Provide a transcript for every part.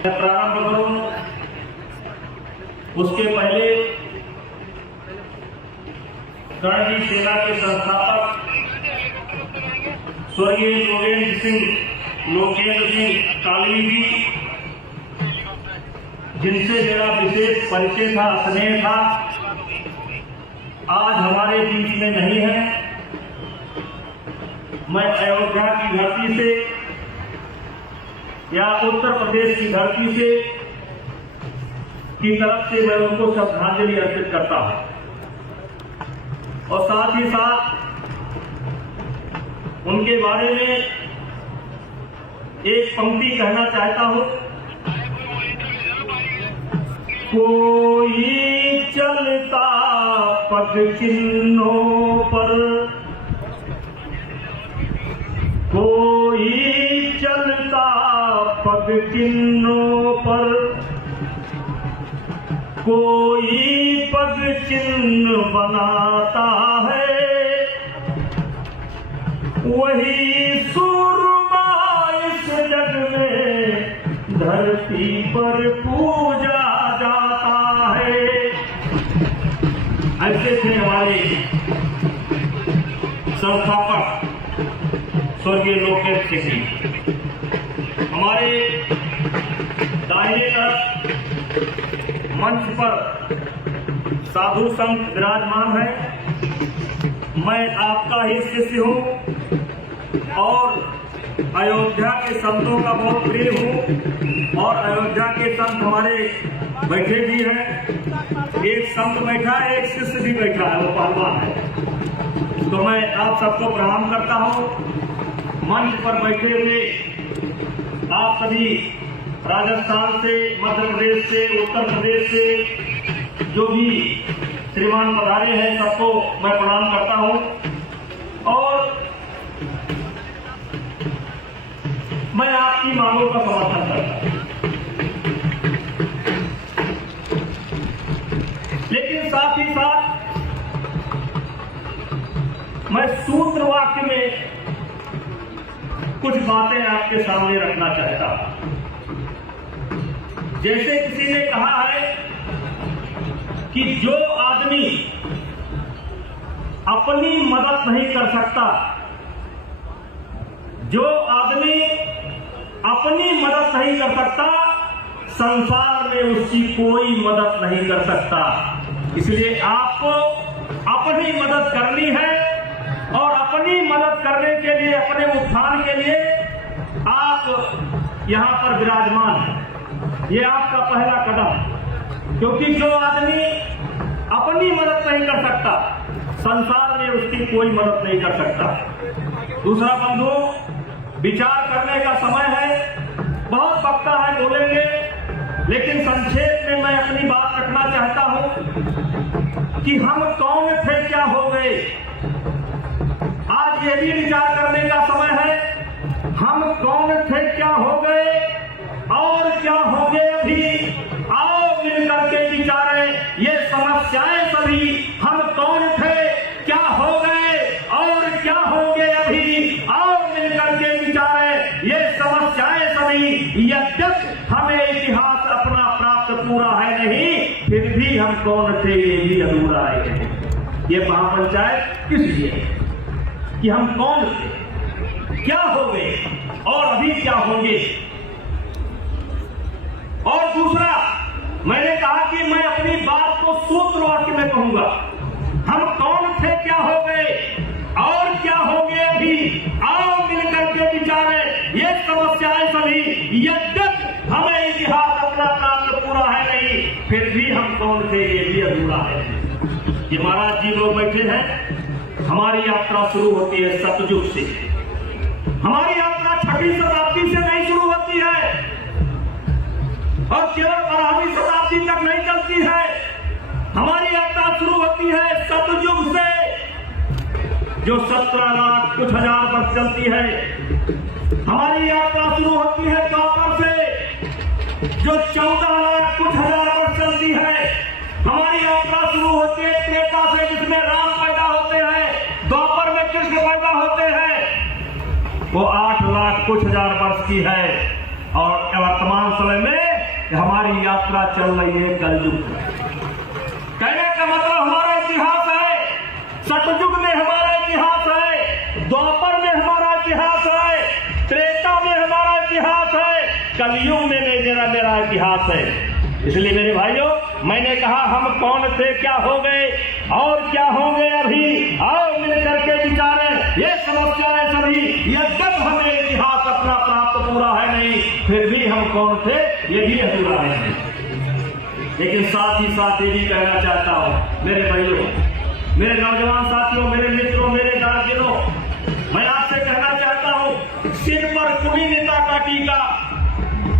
मैं प्रारंभ करूं उसके पहले कर्णजी सेना के संस्थापक स्वर्गीय लोकेंद्र सिंह कालवी जी, जिनसे मेरा विशेष परिचय था, स्नेह था, आज हमारे बीच में नहीं है। मैं अयोध्या की धरती से या उत्तर प्रदेश की धरती से की तरफ से मैं उनको श्रद्धांजलि अर्पित करता हूं और साथ ही साथ उनके बारे में एक पंक्ति कहना चाहता हूं। कोई चलता पग चिन्हों पर, कोई चलता पग चिन्हों पर, कोई पग चिन्ह बनाता है, वही सूरमा इस जग में धरती पर पूजा जाता है। ऐसे थे हमारे संस्थापक स्वर्गीय लोकेंद्र सिंह जी। हमारे दाहिने तरफ मंच पर साधु संत विराजमान है। मैं आपका ही शिष्य हूं और अयोध्या के संतों का बहुत प्रिय हूं और अयोध्या के संत हमारे बैठे भी हैं। एक संत बैठा है, एक शिष्य भी बैठा है, वो पहलवान है। तो मैं आप सबको प्रणाम करता हूं। मंच पर बैठे हुए आप सभी राजस्थान से, मध्य प्रदेश से, उत्तर प्रदेश से जो भी श्रीमान पधारे हैं, सबको मैं प्रणाम करता हूं और मैं आपकी मांगों का समर्थन करता हूं। लेकिन साथ ही साथ मैं सूत्र वाक्य में कुछ बातें आपके सामने रखना चाहता हूं। जैसे किसी ने कहा है कि जो आदमी अपनी मदद नहीं कर सकता, जो आदमी अपनी मदद नहीं कर सकता, संसार में उसकी कोई मदद नहीं कर सकता। इसलिए आपको अपनी मदद करनी है और अपनी मदद करने के लिए, अपने उत्थान के लिए आप यहां पर विराजमान हैं। ये आपका पहला कदम, क्योंकि जो आदमी अपनी मदद नहीं कर सकता, संसार में उसकी कोई मदद नहीं कर सकता। दूसरा बंधु, विचार करने का समय है। बहुत वक्ता है, बोलेंगे, लेकिन संक्षेप में मैं अपनी बात रखना चाहता हूं कि हम कौन थे, क्या हो गए। आज ये भी विचार करने का समय है, हम कौन थे, क्या हो गए और क्या होंगे अभी। आओ मिलकर के विचारें ये समस्याएं सभी, हम कौन थे, क्या हो गए और क्या होंगे अभी। आओ मिलकर के विचारें ये समस्याएं सभी। यद्यपि हमें इतिहास अपना प्राप्त पूरा है नहीं, फिर भी हम कौन थे ये भी अधूरा है। ये महापंचायत किस लिए कि हम कौन थे, क्या हो गए और अभी क्या होंगे। और दूसरा, मैंने कहा कि मैं अपनी बात को सूत्र वाक्य में कहूंगा। हम कौन थे, क्या हो गए और क्या होंगे अभी। आओ मिलकर के विचारें ये समस्याएं सभी। यद्यपि हमें इतिहास अपना प्राप्त पूरा है नहीं, फिर भी हम कौन थे ये भी अधूरा है। ये महाराज जी लोग बैठे हैं। हमारी यात्रा शुरू होती है सतयुग से। हमारी यात्रा 6वीं शताब्दी से नहीं शुरू होती है और केवल 12वीं शताब्दी तक नहीं चलती है। हमारी यात्रा शुरू होती है सतयुग से, जो 17 लाख कुछ हजार वर्ष चलती है। हमारी यात्रा शुरू होती है द्वापर से, जो 14 लाख कुछ हजार वर्ष चलती है। हमारी यात्रा शुरू होती है त्रेता से, जिसमें राम पैदा होते हैं, द्वापर में कृष्ण पैदा होते हैं। वो 8 लाख कुछ हजार वर्ष की है और वर्तमान समय में कि हमारी यात्रा चल रही है कलयुग में। कहने का मतलब हमारा इतिहास है, सतयुग में हमारा इतिहास है, द्वापर में हमारा इतिहास है, त्रेता में हमारा इतिहास है, कलयुग में मेरा इतिहास है। इसलिए मेरे भाइयों, मैंने कहा हम कौन थे, क्या हो गए और क्या होंगे अभी, आओ मिलकर के विचारें। ये समस्याएं सभी, यद्यप हमें इतिहास अपना प्राप्त पूरा है नहीं, फिर भी हम कौन थे ये भी अधूरा है। लेकिन साथ ही साथ ये भी कहना चाहता हूं मेरे भाइयों, मेरे नौजवान साथियों, मेरे मित्रों, मेरे गार्जियनों, मैं आपसे कहना चाहता हूं, सिर पर कुलीनता का टीका,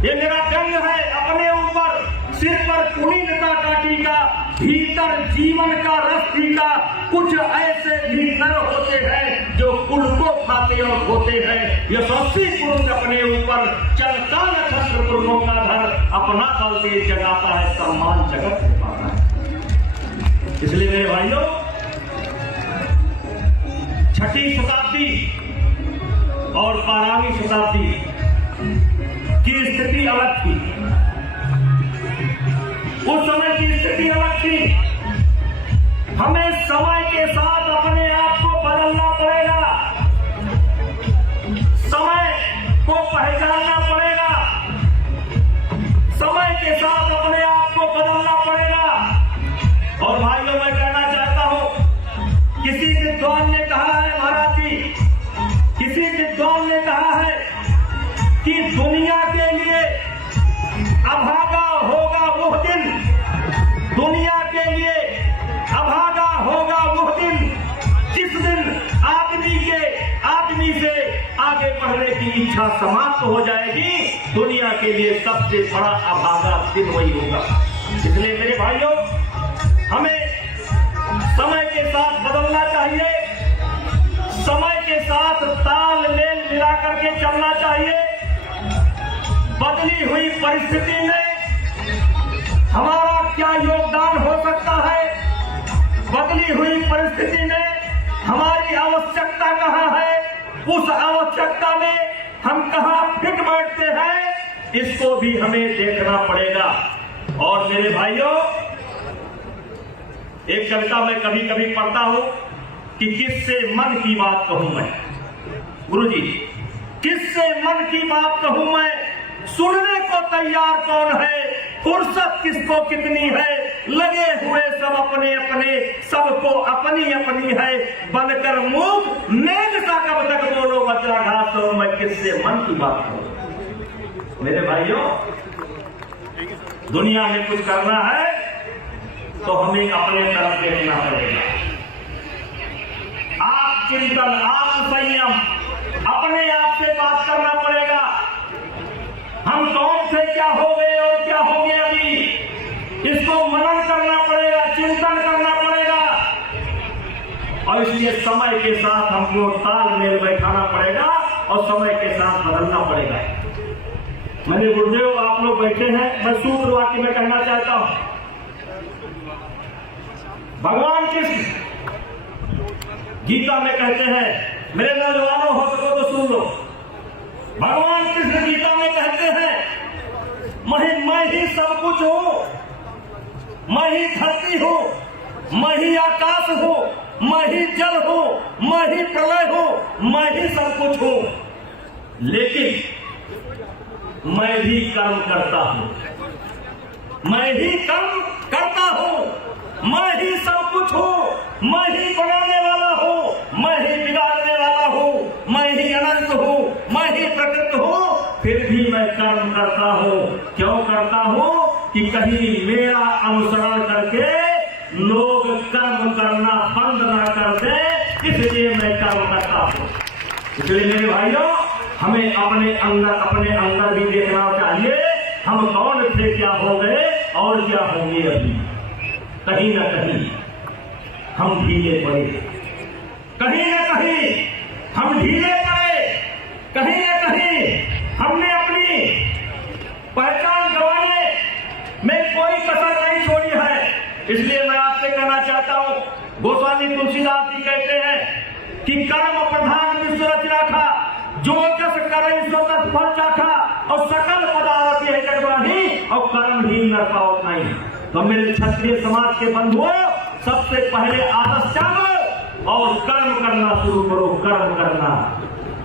ये मेरा व्यंग है अपने ऊपर। सिर पर कुलीनता का टीका, भीतर जीवन का रस टीका। कुछ ऐसे भी नर होते हैं जो कुल को खाते और खोते हैं। यशस्वी पुरुष अपने ऊपर चलता नक्षत्र पुरुषों का धर, अपना बल दे जगाता है, सम्मान जगत में पाता है। इसलिए मेरे भाइयों, 6वीं शताब्दी और 12वीं शताब्दी की स्थिति अलग थी। उस समय की स्थिति अलग थी। हमें समय के साथ अपने आप को बदलना पड़ेगा, समय को पहचानना पड़ेगा, समय के साथ अपने आप को बदलना पड़ेगा। और भाइयों, मैं कहना चाहता हूं, किसी विद्वान ने कहा है, महाराज जी, किसी विद्वान ने कहा है कि दुनिया के लिए अभागा होगा वो दिन, दुनिया के लिए अभागा होगा वो दिन, जिस दिन आदमी से आगे बढ़ने की इच्छा समाप्त हो जाएगी। दुनिया के लिए सबसे बड़ा अभागा दिन वही होगा। इसलिए मेरे भाइयों, हमें समय के साथ बदलना चाहिए, समय के साथ तालमेल मिला करके चलना चाहिए। बदली हुई परिस्थिति में हमारा क्या योगदान हो सकता है, बदली हुई परिस्थिति में हमारी आवश्यकता कहां है, उस आवश्यकता में हम कहां फिट बैठते हैं, इसको भी हमें देखना पड़ेगा। और मेरे भाइयों, एक कविता मैं कभी कभी पढ़ता हूं कि किससे मन की बात कहूं मैं, गुरुजी, किससे मन की बात कहूं मैं, सुनने को तैयार कौन है, फुर्सत किसको कितनी है, लगे हुए सब अपने अपने, सबको अपनी अपनी है, बनकर मूक मेघ सा कब तक बोलो वज्राघात, तो मैं किससे मन की बात करूं। मेरे भाइयों, दुनिया में कुछ करना है तो हमें अपने तरफ देखना पड़ेगा। आप चिंतन, आप संयम, अपने आप से बात करना पड़ेगा। हम कौन थे, क्या हो गए और क्या होंगे अभी, इसको मनन करना पड़ेगा, चिंतन करना पड़ेगा। और इसलिए समय के साथ हमको तालमेल बैठाना पड़ेगा और समय के साथ बदलना पड़ेगा। मेरे गुरुदेव, आप लोग बैठे हैं, मैं सूत्र वाक्य में कहना चाहता हूं। भगवान कृष्ण गीता में कहते हैं, मेरे नौजवानों हो सको तो सुन लो, भगवान कृष्ण गीता में कहते हैं, मैं ही सब कुछ हूं, मैं ही धरती हूं, मैं ही आकाश हूं, मैं ही जल हूं, मैं ही प्रलय हूं, मैं ही सब कुछ हूं। लेकिन मैं भी कर्म करता हूं, मैं ही कर्म करता हूं, मैं ही सब कुछ हूं, मैं ही बनाने वाला हूं, मैं ही बिगाड़ने वाला हूं, मैं ही अनंत हूं, मैं ही प्रकृत हूं। फिर भी मैं कर्म करता हूं। क्यों करता हूं? कि कहीं मेरा अनुसरण करके लोग कर्म करना बंद ना कर दे, इसलिए मैं कर्म करता हूं। इसलिए मेरे भाइयों, हमें अपने अंदर भी देखना चाहिए, हम कौन थे, क्या हो गए और क्या होंगे अभी। कहीं न कहीं हम ढीले पड़े, कहीं न कहीं हम ढीले पड़े, कहीं न कहीं हमने अपनी पहचान गंवाने में कोई कसर नहीं छोड़ी है। इसलिए मैं आपसे कहना चाहता हूं, गोस्वामी तुलसीदास जी कहते हैं कि कर्म प्रधान विश्व रच राखा, जो जस करे सो तत् फल चाखा, और सकल पदार्थ है जगवाही, और कर्म कर पाओ उतना ही। तो मेरे क्षत्रिय समाज के बंधुओं, सबसे पहले आदर्श जागो और कर्म करना शुरू करो। कर्म करना,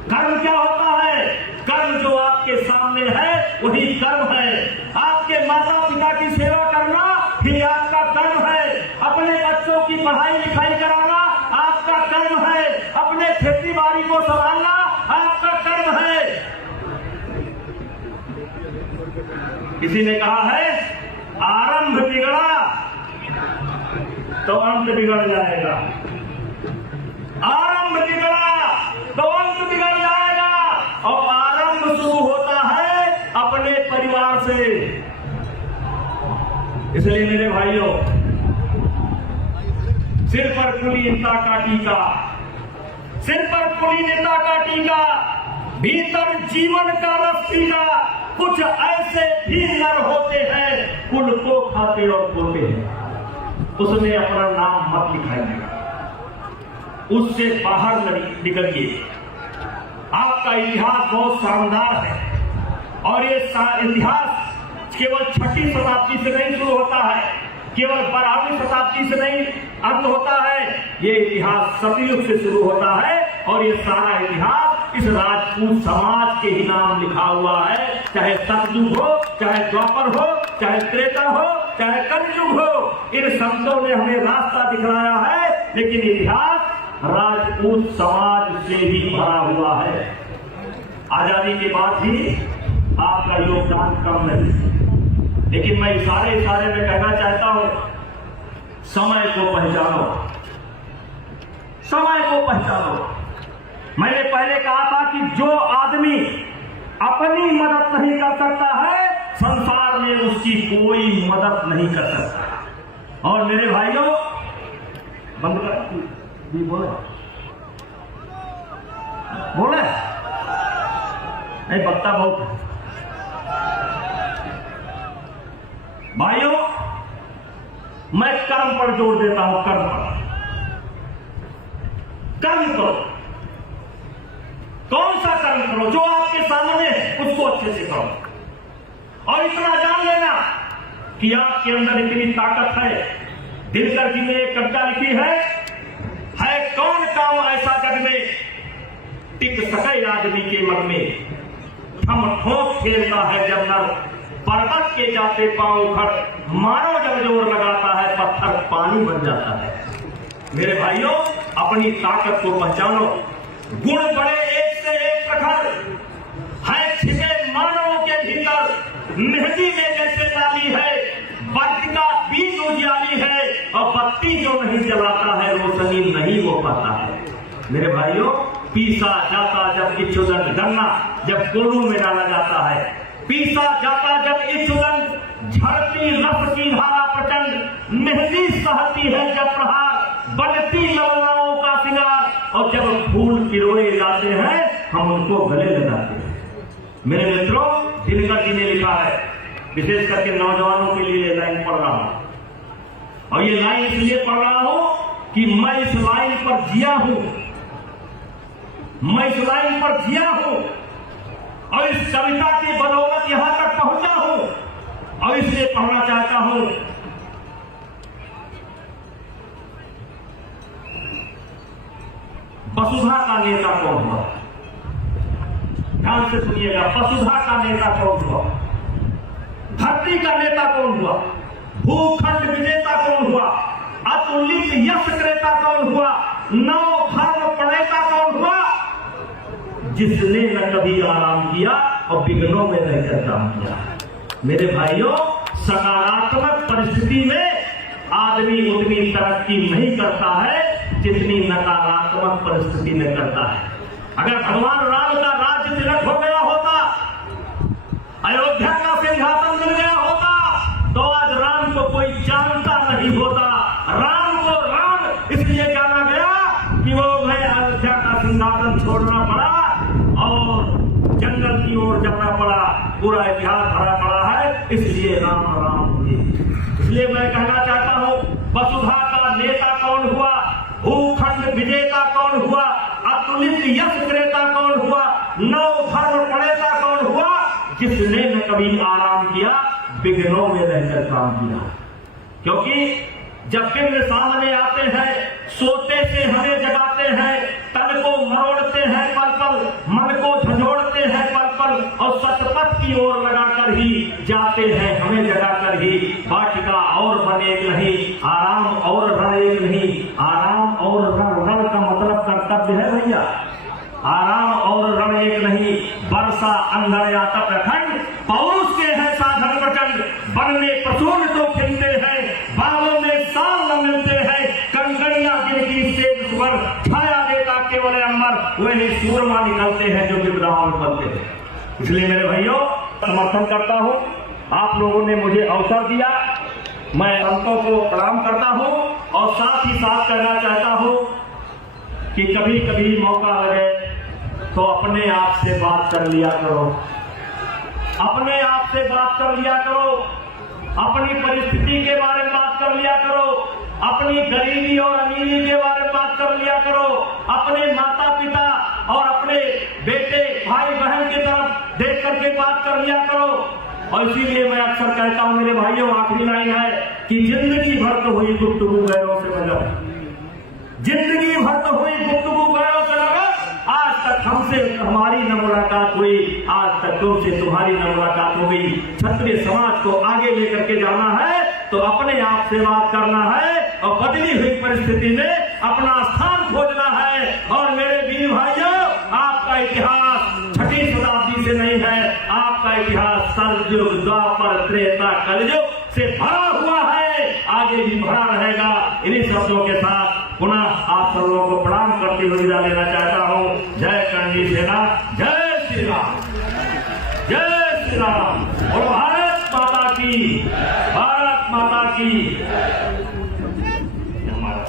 कर्म क्या होता है? कर्म जो आपके सामने है वही कर्म है। आपके माता पिता की सेवा करना ही आपका कर्म है। अपने बच्चों की पढ़ाई लिखाई कराना आपका कर्म है। अपने खेती बाड़ी को संभालना आपका कर्म है। किसी ने कहा है आरंभ बिगड़ा तो अंत बिगड़ जाएगा, आरंभ बिगड़ा तो अंत बिगड़ जाएगा। और आरंभ शुरू होता है अपने परिवार से। इसलिए मेरे भाइयों, सिर पर कुलीनता का टीका, सिर पर कुलीनता का टीका, भीतर जीवन का रस पीना। कुछ ऐसे भी नर होते हैं कुल को खाते और खोते हैं। उसमें अपना नाम मत लिखाइएगा, उससे बाहर निकलिए। आपका इतिहास बहुत शानदार है और ये इतिहास केवल 6वीं शताब्दी से नहीं शुरू होता है, केवल 12वीं शताब्दी से नहीं अंत होता है। ये इतिहास सतयुग से शुरू होता है और ये सारा इतिहास इस राजपूत समाज के ही नाम लिखा हुआ है। चाहे सतयुग हो, चाहे द्वापर हो, चाहे त्रेता हो, चाहे कलयुग हो, इन संतों ने हमें रास्ता दिखलाया है। लेकिन इतिहास राजपूत समाज से ही भरा हुआ है। आजादी के बाद भी आपका योगदान कम नहीं, लेकिन मैं इशारे में कहना चाहता हूं, समय को पहचानो, समय को पहचानो। मैंने पहले कहा था कि जो आदमी अपनी मदद नहीं कर सकता है, संसार में उसकी कोई मदद नहीं कर सकता। और मेरे भाइयों, बंद कर, बोले बोले नहीं, बत्ता बहुत। भाइयों, मैं कर्म पर जोर देता हूं, कर्म पर। कर्म करो, कौन सा कर्म करो? जो आपके सामने है उसको अच्छे से करो। और इतना जान लेना कि आपके अंदर इतनी ताकत है। दिनकर जी ने एक कविता लिखी है कौन काम ऐसा जग में टिक सके आदमी के मन में, हम ठोक खेलता है जब नर पर्वत के जाते पांव उखड़, मारो जब जोर लगाता है पत्थर पानी बन जाता है। मेरे भाइयों, अपनी ताकत को पहचानो। गुण बड़े एक से एक प्रखर है छिपे मानवों के भीतर, मेहंदी में जैसे डाली है, बत्ती का बीज उजियाली है, और बत्ती जो नहीं जलाता है रोशनी नहीं हो पाता है। मेरे भाइयों, पीसा जाता जब इच्छुदन गन्ना जब कोड़ू में डाला जाता है, पीसा जाता जब इच्छुदन झड़ती रस की धारा प्रचंड, मेहंदी सहती है जब प्रहार, बनती लवनाओं का सिंगार, और जब फूल पिरोए जाते हैं हम उनको गले लगाते हैं। मेरे मित्रों, दिनकर जी ने लिखा है, विशेष करके नौजवानों के लिए लाइन पढ़ रहा हूं, और ये लाइन इसलिए पढ़ रहा हूं कि मैं इस लाइन पर जिया हूं, मैं इस लाइन पर जिया हूं, और इस कविता की बदौलत यहां तक पहुंचा हूं, और इसलिए पढ़ना चाहता हूं। वसुधा का नेता कौन हुआ? ध्यान से सुनिएगा, वसुधा का नेता कौन हुआ? धरती का नेता कौन हुआ? भूखंड विजेता कौन हुआ? अतुलित यश क्रेता कौन हुआ? नव धर्म प्रणेता कौन हुआ? जिसने न कभी आराम किया और विघ्नों में रहकर काम किया। मेरे भाइयों, सकारात्मक परिस्थिति में आदमी उतनी तरक्की नहीं करता है जितनी नकारात्मक परिस्थिति में करता है। अगर भगवान राम का राज्य तिलक हो गया होता, अयोध्या का सिंहासन मिल गया होता, तो आज राम को कोई जानता नहीं होता। राम को राम इसलिए जाना गया कि वो अयोध्या का सिंहासन छोड़ना पड़ा और जंगल की ओर जाना पड़ा। पूरा इतिहास भरा पड़ा है, इसलिए राम राम हुए। इसलिए मैं कहना चाहता हूं, वसुधा का नेता कौन हुआ? भूखंड विजेता कौन हुआ? अतुलित यश क्रेता कौन हुआ? नव धर्म प्रणेता कौन हुआ? जिसने न कभी आराम किया, विघ्नों में रहकर काम किया। क्योंकि जब विघ्न सामने आते हैं, सोते से हमें जगाते हैं, तन को मरोड़ते हैं पल पल, मन को झंझोड़ते हैं पल पल, और सतपथ की ओर लगाकर ही जाते हैं, हमें जगाकर ही। वाटिका और वन एक नहीं, आराम और रण एक नहीं। आराम और रण का मतलब कर्तव्य है भैया। आराम और रण एक नहीं, वर्षा अंधर या तप अखंड, पौरुष के हैं साधन प्रचंड। वन में प्रसून तो खिलते हैं, बागों में साल न मिलते हैं, कंकड़ियां जिनकी सेब सुगर, छाया देता केवल अमर, वही सूरमा निकलते हैं जो विपदाओं में पलते हैं। इसलिए मेरे भाइयों, समर्थन करता हूँ, आप लोगों ने मुझे अवसर दिया, मैं संतों को प्रणाम करता हूँ, और साथ ही साथ कहना चाहता हूँ कि कभी कभी मौका लगे तो अपने आप से बात कर लिया करो, अपने आप से बात कर लिया करो, अपनी परिस्थिति के बारे में बात कर लिया करो, अपनी गरीबी और अमीरी के बारे में बात कर लिया करो, अपने माता पिता और अपने बेटे भाई बहन की तरफ देख करके बात कर लिया करो। और इसीलिए मैं अक्सर कहता हूं मेरे भाइयों, आखिरी लाइन है कि जिंदगी भर तो हुई गुफ्तगू गैरों से मगर, जिंदगी भर तो हुई गुफ्तगू गैरों से मगर, आज तक हमसे हमारी न मुलाकात हुई, आज तक तुमसे तुम्हारी न मुलाकात हो गई। क्षत्रिय समाज को आगे लेकर के जाना है तो अपने आप से बात करना है, और बदली हुई परिस्थिति में अपना स्थान खोजना है। और मेरे वीर भाइयों, आपका इतिहास 6वीं शताब्दी से नहीं है, आपका इतिहास सतयुग, द्वापर, त्रेता, कलयुग से भरा हुआ है, आगे भी भरा रहेगा। इन्हीं शब्दों के साथ पुनः आप सब लोगों को प्रणाम करते हुए विदा लेना चाहता हूँ। जय करणी सेना, जय श्री राम, जय श्री राम, और भारत माता की, भारत माता की। हमारा